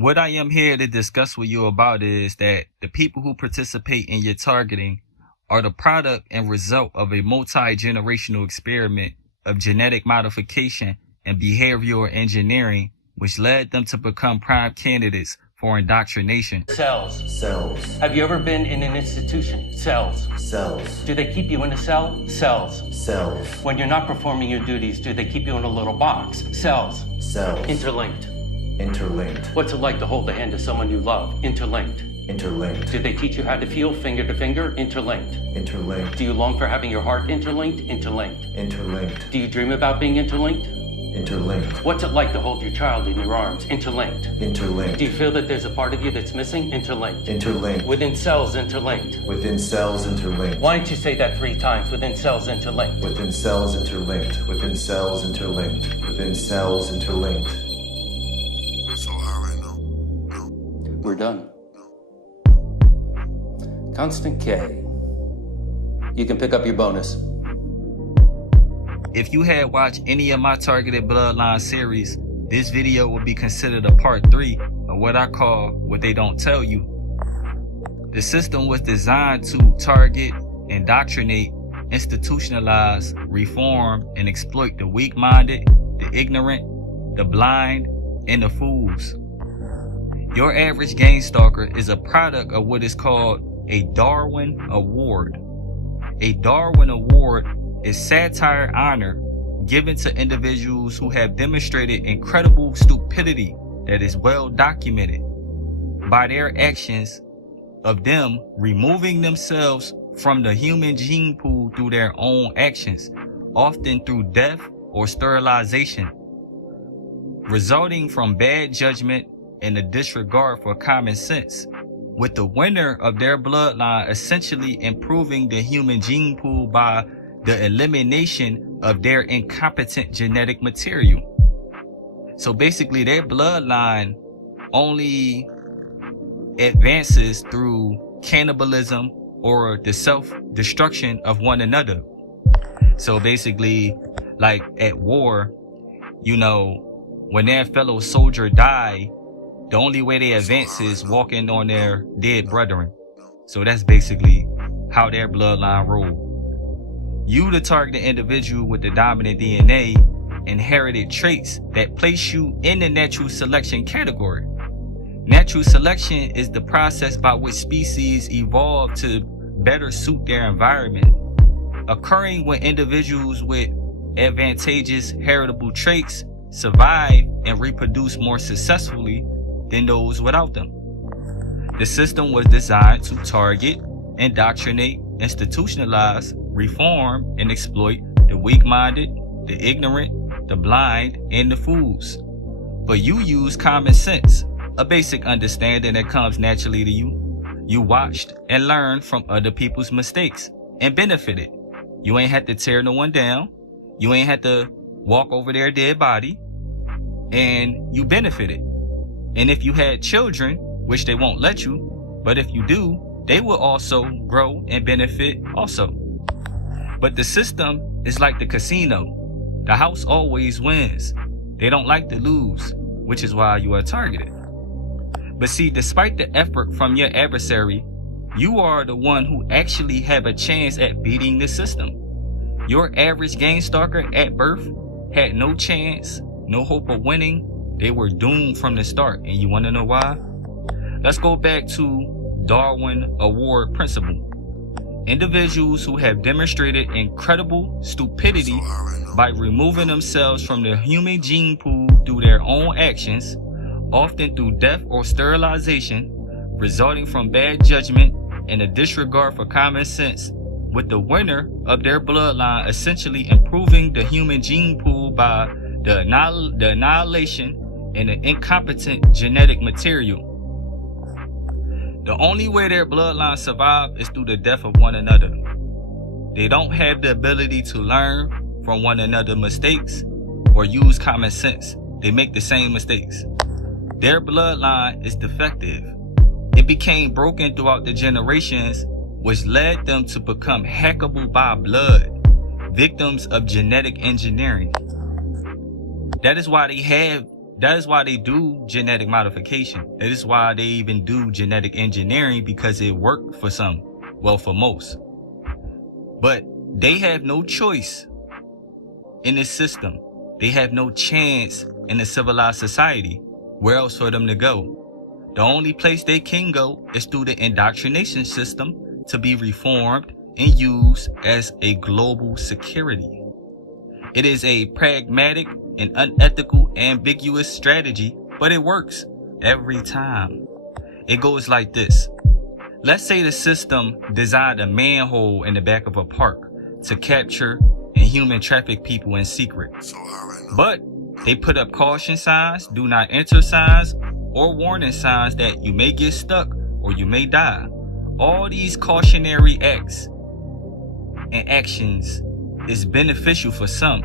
What I am here to discuss with you about is that the people who participate in your targeting are the product and result of a multi-generational experiment of genetic modification and behavioral engineering, which led them to become prime candidates for indoctrination. Cells. Have you ever been in an institution? Cells. Do they keep you in a cell? Cells. When you're not performing your duties, do they keep you in a little box? Cells. Interlinked. What's it like to hold the hand of someone you love? Interlinked. Do they teach you how to feel finger to finger? Interlinked. Do you long for having your heart interlinked? Interlinked. Do you dream about being interlinked? What's it like to hold your child in your arms? Interlinked. Do you feel that there's a part of you that's missing? Interlinked. Within cells, interlinked. Why don't you say that 3 times? Within cells, interlinked. Within cells interlinked. So how right now? No. We're done. Constant K. You can pick up your bonus. If you had watched any of my targeted bloodline series, this video will be considered a part 3 of what I call what they don't tell you. The system was designed to target, indoctrinate, institutionalize, reform, and exploit the weak-minded, the ignorant, the blind, and the fools. Your average Gangstalker is a product of what is called a Darwin Award. A Darwin Award is satire honor given to individuals who have demonstrated incredible stupidity that is well documented by their actions of them removing themselves from the human gene pool through their own actions, often through death or sterilization, resulting from bad judgment and a disregard for common sense, with the winner of their bloodline essentially improving the human gene pool by the elimination of their incompetent genetic material. So basically their bloodline only advances through cannibalism or the self-destruction of one another. So basically, like at war, you know, when their fellow soldier die, the only way they advance is walking on their dead brethren. So that's basically how their bloodline roll. You, the targeted individual with the dominant DNA, inherited traits that place you in the natural selection category. Natural selection is the process by which species evolve to better suit their environment, occurring when individuals with advantageous heritable traits survive and reproduce more successfully than those without them. The system was designed to target, indoctrinate, institutionalize, reform, and exploit the weak-minded, the ignorant, the blind, and the fools. But you use common sense, a basic understanding that comes naturally to you. You watched and learned from other people's mistakes and benefited. You ain't had to tear no one down. You ain't had to walk over their dead body, and you benefited. And if you had children, which they won't let you, but if you do, they will also grow and benefit also. But the system is like the casino. The house always wins. They don't like to lose, which is why you are targeted. But see, despite the effort from your adversary, you are the one who actually have a chance at beating the system. Your average Gangstalker at birth had no chance, no hope of winning. They were doomed from the start. And you want to know why? Let's go back to Darwin Award principle. Individuals who have demonstrated incredible stupidity by removing themselves from the human gene pool through their own actions, often through death or sterilization, resulting from bad judgment and a disregard for common sense, with the winner of their bloodline essentially improving the human gene pool by the annihilation and an incompetent genetic material. The only way their bloodline survive is through the death of one another. They don't have the ability to learn from one another's mistakes or use common sense. They make the same mistakes. Their bloodline is defective. It became broken throughout the generations, which led them to become hackable by blood, victims of genetic engineering. That is why they have That is why they do genetic modification. That is why they even do genetic engineering, because it worked for some. Well, for most. But they have no choice in this system. They have no chance in a civilized society. Where else for them to go? The only place they can go is through the indoctrination system to be reformed and used as a global security. It is a pragmatic and unethical, ambiguous strategy, but it works every time. It goes like this. Let's say the system designed a manhole in the back of a park to capture and human traffic people in secret. But they put up caution signs, do not enter signs, or warning signs that you may get stuck or you may die. All these cautionary acts and actions is beneficial for some,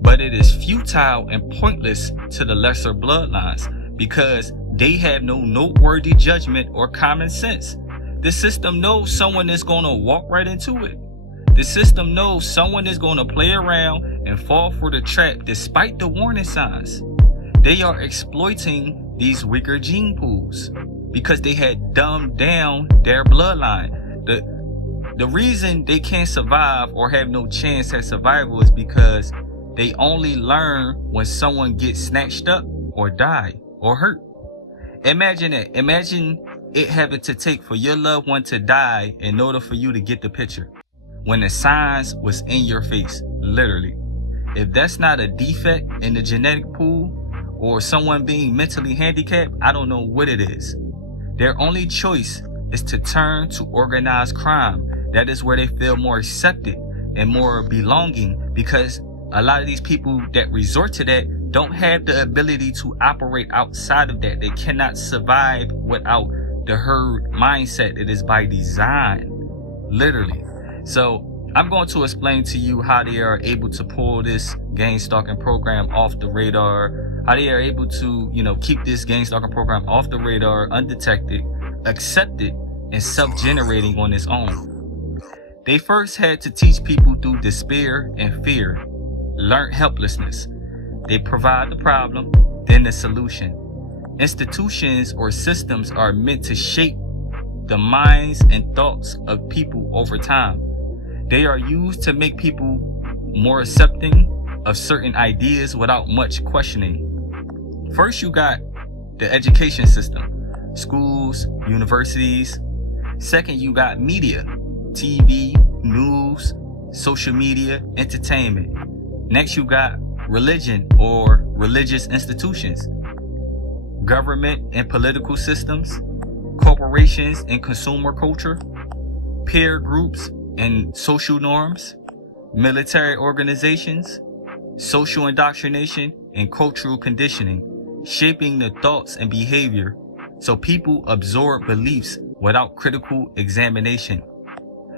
but it is futile and pointless to the lesser bloodlines because they have no noteworthy judgment or common sense. The system knows someone is going to walk right into it. The system knows someone is going to play around and fall for the trap despite the warning signs. They are exploiting these weaker gene pools because they had dumbed down their bloodline. The reason they can't survive or have no chance at survival is because they only learn when someone gets snatched up or die or hurt. Imagine it. Imagine it having to take for your loved one to die in order for you to get the picture. When the signs was in your face, literally. If that's not a defect in the genetic pool or someone being mentally handicapped, I don't know what it is. Their only choice is to turn to organized crime. That is where they feel more accepted and more belonging, because a lot of these people that resort to that don't have the ability to operate outside of that. They cannot survive without the herd mindset. It is by design, literally. So I'm going to explain to you how they are able to pull this Gangstalking program off the radar, how they are able to, keep this Gangstalking program off the radar, undetected, accepted, and self-generating on its own. They first had to teach people through despair and fear, learned helplessness. They provide the problem, then the solution. Institutions or systems are meant to shape the minds and thoughts of people over time. They are used to make people more accepting of certain ideas without much questioning. First, you got the education system, schools, universities. Second, you got media, TV, news, social media, entertainment. Next, you got religion or religious institutions, government and political systems, corporations and consumer culture, peer groups and social norms, military organizations, social indoctrination and cultural conditioning, shaping the thoughts and behavior so people absorb beliefs without critical examination.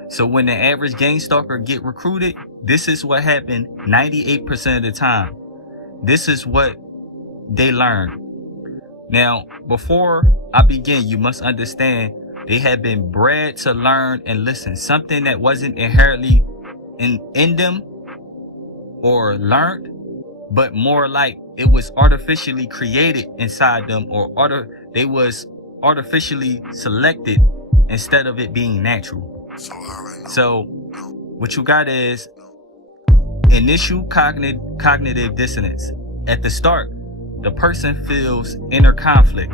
So when the average gangstalker get recruited, this is what happened 98% of the time. This is what they learn. Now, before I begin, you must understand they have been bred to learn and listen. Something that wasn't inherently in them or learned, but more like it was artificially created inside them, or they was artificially selected instead of it being natural. So what you got is initial cognitive dissonance. At the start, the person feels inner conflict.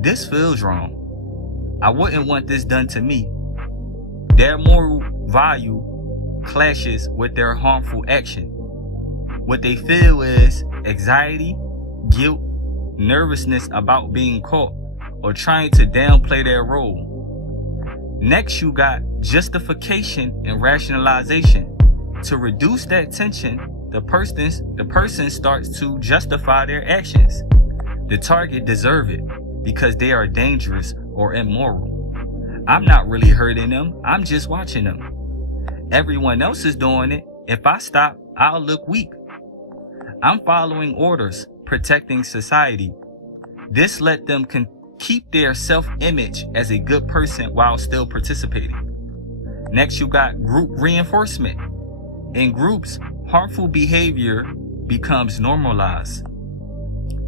This feels wrong. I wouldn't want this done to me. Their moral value clashes with their harmful action. What they feel is anxiety, guilt, nervousness about being caught, or trying to downplay their role. Next, you got justification and rationalization. To reduce that tension, the person starts to justify their actions. The target deserve it because they are dangerous or immoral. I'm not really hurting them. I'm just watching them. Everyone else is doing it. If I stop, I'll look weak. I'm following orders, protecting society. This let them keep their self-image as a good person while still participating. Next, you got group reinforcement. In groups, harmful behavior becomes normalized.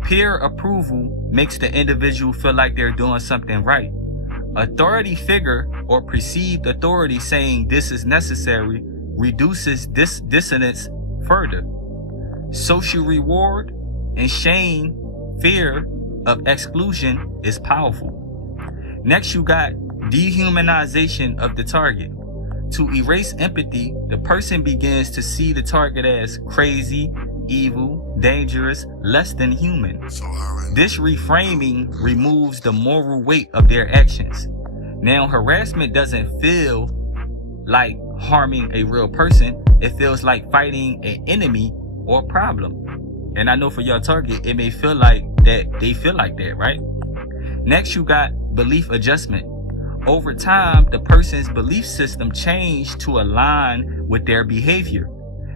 Peer approval makes the individual feel like they're doing something right. Authority figure or perceived authority saying this is necessary reduces this dissonance further. Social reward and shame, fear of exclusion is powerful. Next, you got dehumanization of the target. To erase empathy, the person begins to see the target as crazy, evil, dangerous, less than human. So how I know. This reframing removes the moral weight of their actions. Now, harassment doesn't feel like harming a real person. It feels like fighting an enemy or problem. And I know for your target, it may feel like that they feel like that, right? Next, you got belief adjustment. Over time, the person's belief system changed to align with their behavior.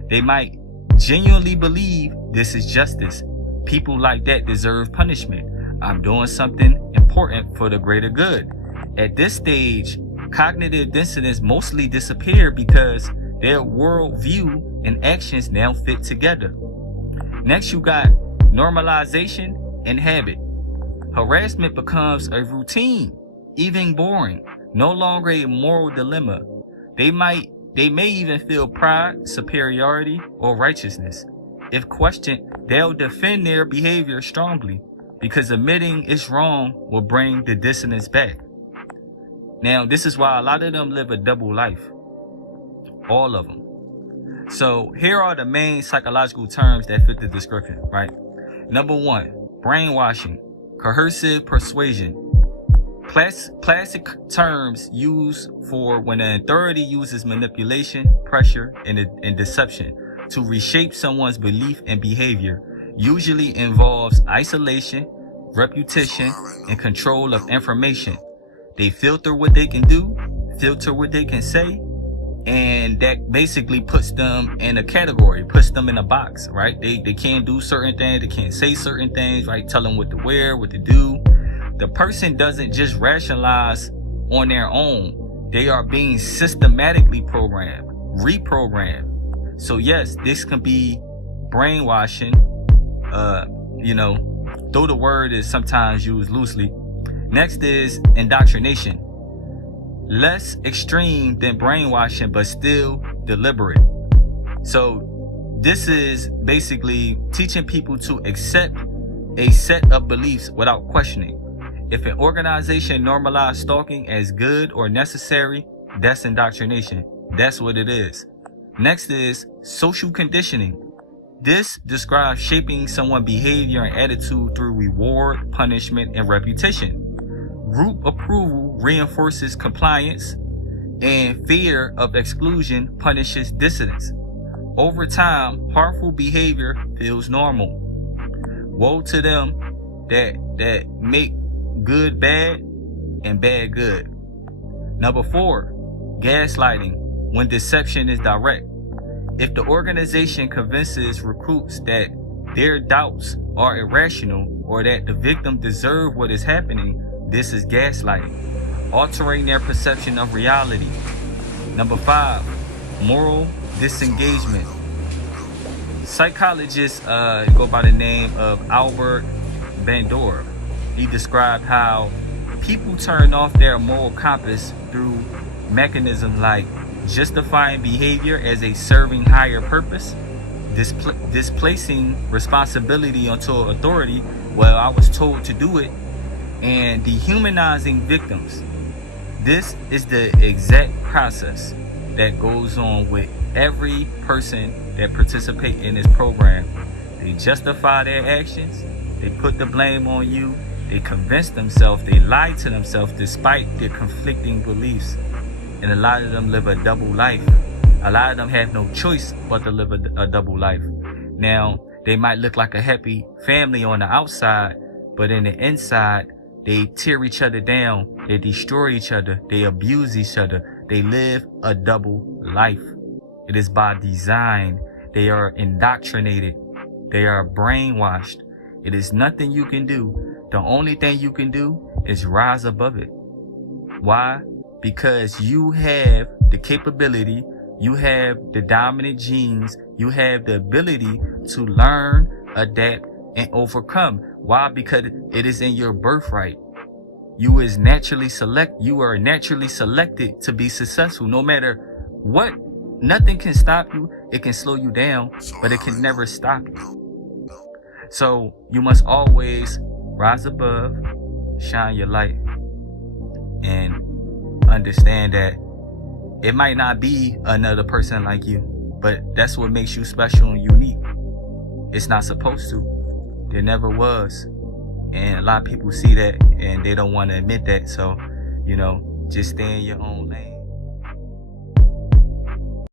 They might genuinely believe this is justice. People like that deserve punishment. I'm doing something important for the greater good. At this stage, cognitive dissonance mostly disappear because their worldview and actions now fit together. Next, you got normalization and habit. Harassment becomes a routine, even boring, no longer a moral dilemma. They may even feel pride, superiority, or righteousness. If questioned, they'll defend their behavior strongly because admitting it's wrong will bring the dissonance back. Now, this is why a lot of them live a double life. All of them. So here are the main psychological terms that fit the description, right? Number 1, brainwashing, coercive persuasion. Classic terms used for when an authority uses manipulation, pressure, and deception to reshape someone's belief and behavior. Usually involves isolation, reputation, and control of information. They filter what they can do, filter what they can say, and that basically puts them in a category, puts them in a box, right? They can't do certain things, they can't say certain things, right? Tell them what to wear, what to do. The person doesn't just rationalize on their own. They are being systematically programmed, reprogrammed. So yes, this can be brainwashing. Though the word is sometimes used loosely. Next is indoctrination. Less extreme than brainwashing, but still deliberate. So this is basically teaching people to accept a set of beliefs without questioning. If an organization normalizes stalking as good or necessary, that's indoctrination. That's what it is. Next is social conditioning. This describes shaping someone's behavior and attitude through reward, punishment, and repetition. Group approval reinforces compliance, and fear of exclusion punishes dissidence. Over time, harmful behavior feels normal. Woe to them that make good bad and bad good. Number 4, gaslighting, when deception is direct. If the organization convinces recruits that their doubts are irrational or that the victim deserves what is happening, this is gaslighting, altering their perception of reality. Number 5, moral disengagement. Psychologist go by the name of Albert Bandura. He described how people turn off their moral compass through mechanisms like justifying behavior as a serving higher purpose, displacing responsibility onto authority. Well, I was told to do it, and dehumanizing victims. This is the exact process that goes on with every person that participates in this program. They justify their actions, they put the blame on you, they convince themselves, they lie to themselves despite their conflicting beliefs. And a lot of them live a double life. A lot of them have no choice but to live a double life. Now, they might look like a happy family on the outside, but in the inside, they tear each other down, they destroy each other, they abuse each other, they live a double life. It is by design. They are indoctrinated, they are brainwashed. It is nothing you can do. The only thing you can do is rise above it. Why? Because you have the capability, you have the dominant genes, you have the ability to learn, adapt, and overcome. Why? Because it is in your birthright. You are naturally selected to be successful. No matter what, nothing can stop you. It can slow you down, but it can never stop you. So you must always rise above, shine your light, and understand that it might not be another person like you, but that's what makes you special and unique. It's not supposed to. There never was. And a lot of people see that and they don't want to admit that. So, just stay in your own lane.